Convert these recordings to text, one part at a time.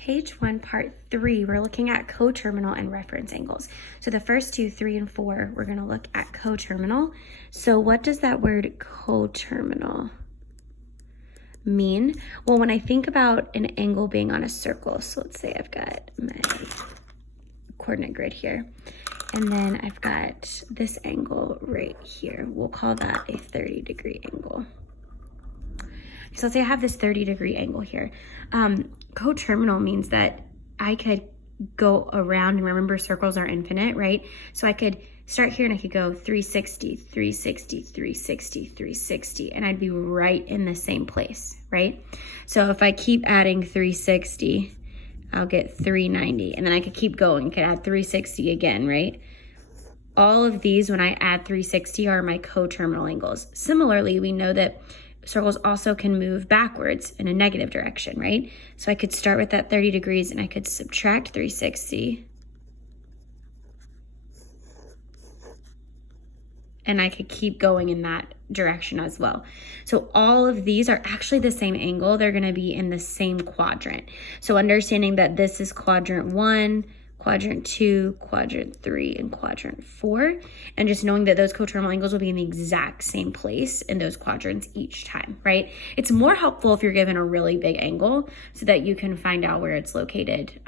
Page 1, part 3, we're looking at coterminal and reference angles. So the first two, 3 and 4, we're going to look at coterminal. So what does that word coterminal mean? Well, when I think about an angle being on a circle, so let's say I've got my coordinate grid here, and then I've got this angle right here. We'll call that a 30-degree angle. So let's say I have this 30-degree angle here. Coterminal means that I could go around, and remember circles are infinite, right? So I could start here and I could go 360, 360, 360, 360, and I'd be right in the same place, right? So if I keep adding 360, I'll get 390, and then I could keep going, could add 360 again, right? All of these, when I add 360, are my coterminal angles. Similarly, we know that circles also can move backwards in a negative direction, right? So I could start with that 30 degrees and I could subtract 360. And I could keep going in that direction as well. So all of these are actually the same angle. They're going to be in the same quadrant. So understanding that this is quadrant 1, quadrant 2, quadrant 3, and quadrant 4, and just knowing that those coterminal angles will be in the exact same place in those quadrants each time, right? It's more helpful if you're given a really big angle so that you can find out where it's located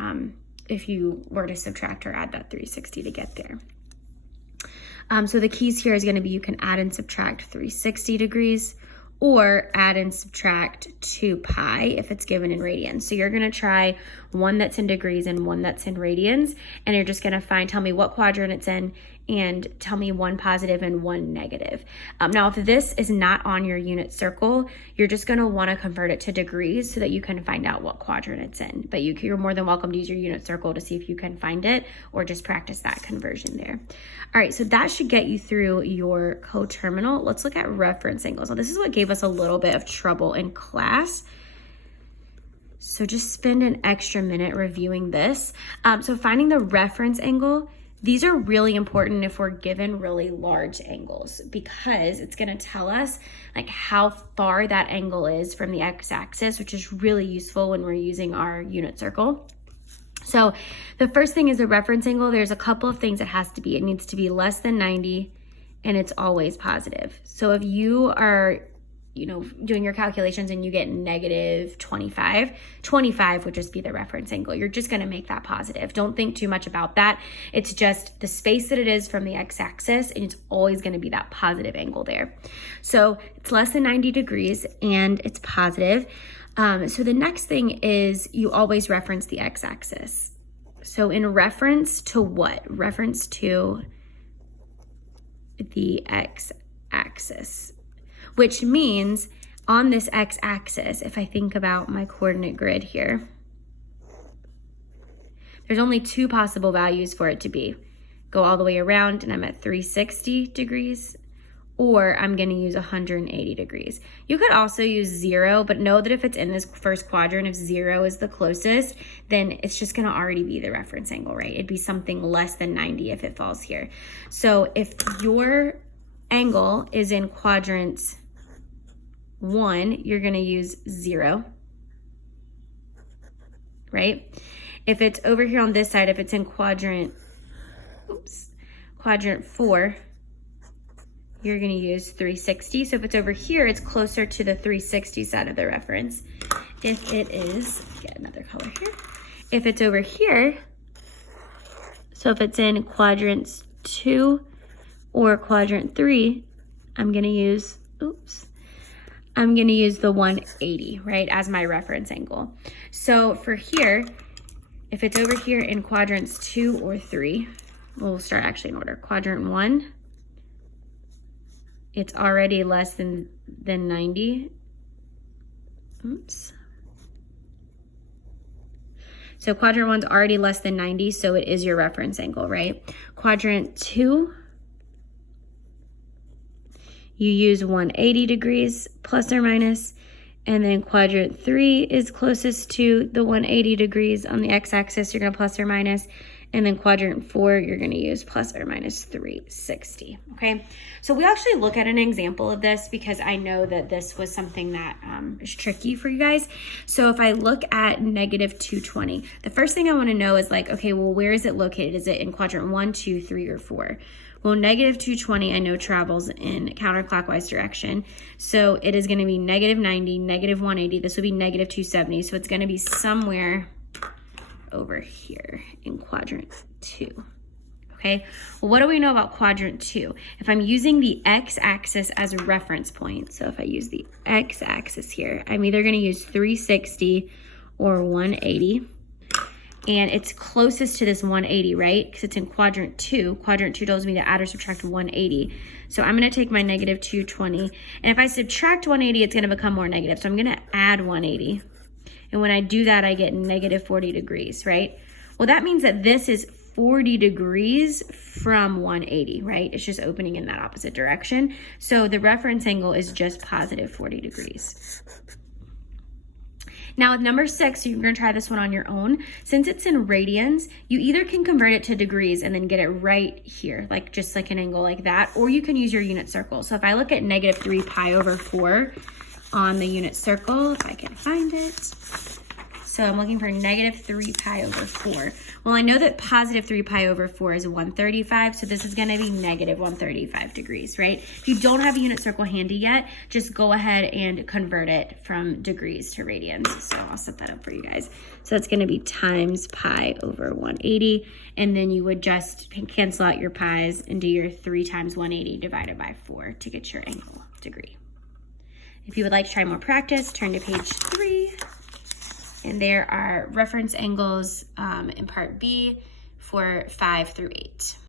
if you were to subtract or add that 360 to get there. So the keys here is going to be you can add and subtract 360 degrees, or add and subtract 2 pi if it's given in radians. So you're going to try one that's in degrees and one that's in radians, and you're just going to tell me what quadrant it's in, and tell me one positive and one negative. Now, if this is not on your unit circle, you're just going to want to convert it to degrees so that you can find out what quadrant it's in. But you're more than welcome to use your unit circle to see if you can find it, or just practice that conversion there. All right, so that should get you through your coterminal. Let's look at reference angles. So this is what gave us a little bit of trouble in class. So just spend an extra minute reviewing this. So finding the reference angle, these are really important if we're given really large angles, because it's going to tell us like how far that angle is from the x-axis, which is really useful when we're using our unit circle. So the first thing is the reference angle. There's a couple of things it has to be. It needs to be less than 90, and it's always positive. So if you are doing your calculations and you get negative 25, 25 would just be the reference angle. You're just going to make that positive. Don't think too much about that. It's just the space that it is from the x-axis, and it's always going to be that positive angle there. So it's less than 90 degrees and it's positive. So the next thing is you always reference the x-axis. So in reference to what? Reference to the x-axis. Which means on this x-axis, if I think about my coordinate grid here, there's only 2 possible values for it to be. Go all the way around and I'm at 360 degrees, or I'm going to use 180 degrees. You could also use 0, but know that if it's in this first quadrant, if 0 is the closest, then it's just going to already be the reference angle, right? It'd be something less than 90 if it falls here. So if your angle is in quadrant 1, you're going to use 0, right? If it's over here on this side, if it's in quadrant 4, you're going to use 360. So if it's over here, it's closer to the 360 side of the reference. If it is, get another color here. If it's over here, so if it's in quadrants 2 or quadrant 3, I'm going to use, the 180, right, as my reference angle. So for here, if it's over here in quadrants 2 or 3, we'll start actually in order. Quadrant 1, it's already less than 90. So quadrant 1's already less than 90, so it is your reference angle, right? Quadrant 2, you use 180 degrees plus or minus, and then quadrant 3 is closest to the 180 degrees on the x-axis. You're going to plus or minus, And then quadrant 4, you're going to use plus or minus 360, okay? So we actually look at an example of this because I know that this was something that is tricky for you guys. So if I look at negative 220, the first thing I want to know is like, okay, well, where is it located? Is it in quadrant 1, 2, 3, or 4? Well, negative 220, I know travels in counterclockwise direction. So it is going to be negative 90, negative 180. This will be negative 270. So it's going to be somewhere over here in quadrant 2. Okay, well, what do we know about quadrant 2? If I'm using the x-axis as a reference point, so if I use the x-axis here, I'm either going to use 360 or 180. And it's closest to this 180, right? Because it's in quadrant 2. Quadrant 2 tells me to add or subtract 180. So I'm going to take my negative 220. And if I subtract 180, it's going to become more negative. So I'm going to add 180. And when I do that, I get negative 40 degrees, right? Well, that means that this is 40 degrees from 180, right? It's just opening in that opposite direction. So the reference angle is just positive 40 degrees. Now with number 6, you're going to try this one on your own. Since it's in radians, you either can convert it to degrees and then get it right here, like just like an angle like that, or you can use your unit circle. So if I look at negative 3 pi over 4 on the unit circle, if I can find it. So I'm looking for negative 3 pi over 4. Well, I know that positive 3 pi over 4 is 135, so this is going to be negative 135 degrees, right? If you don't have a unit circle handy yet, just go ahead and convert it from degrees to radians. So I'll set that up for you guys. So it's going to be times pi over 180, and then you would just cancel out your pi's and do your 3 times 180 divided by 4 to get your angle degree. If you would like to try more practice, turn to page 3. And there are reference angles in part B for 5 through 8.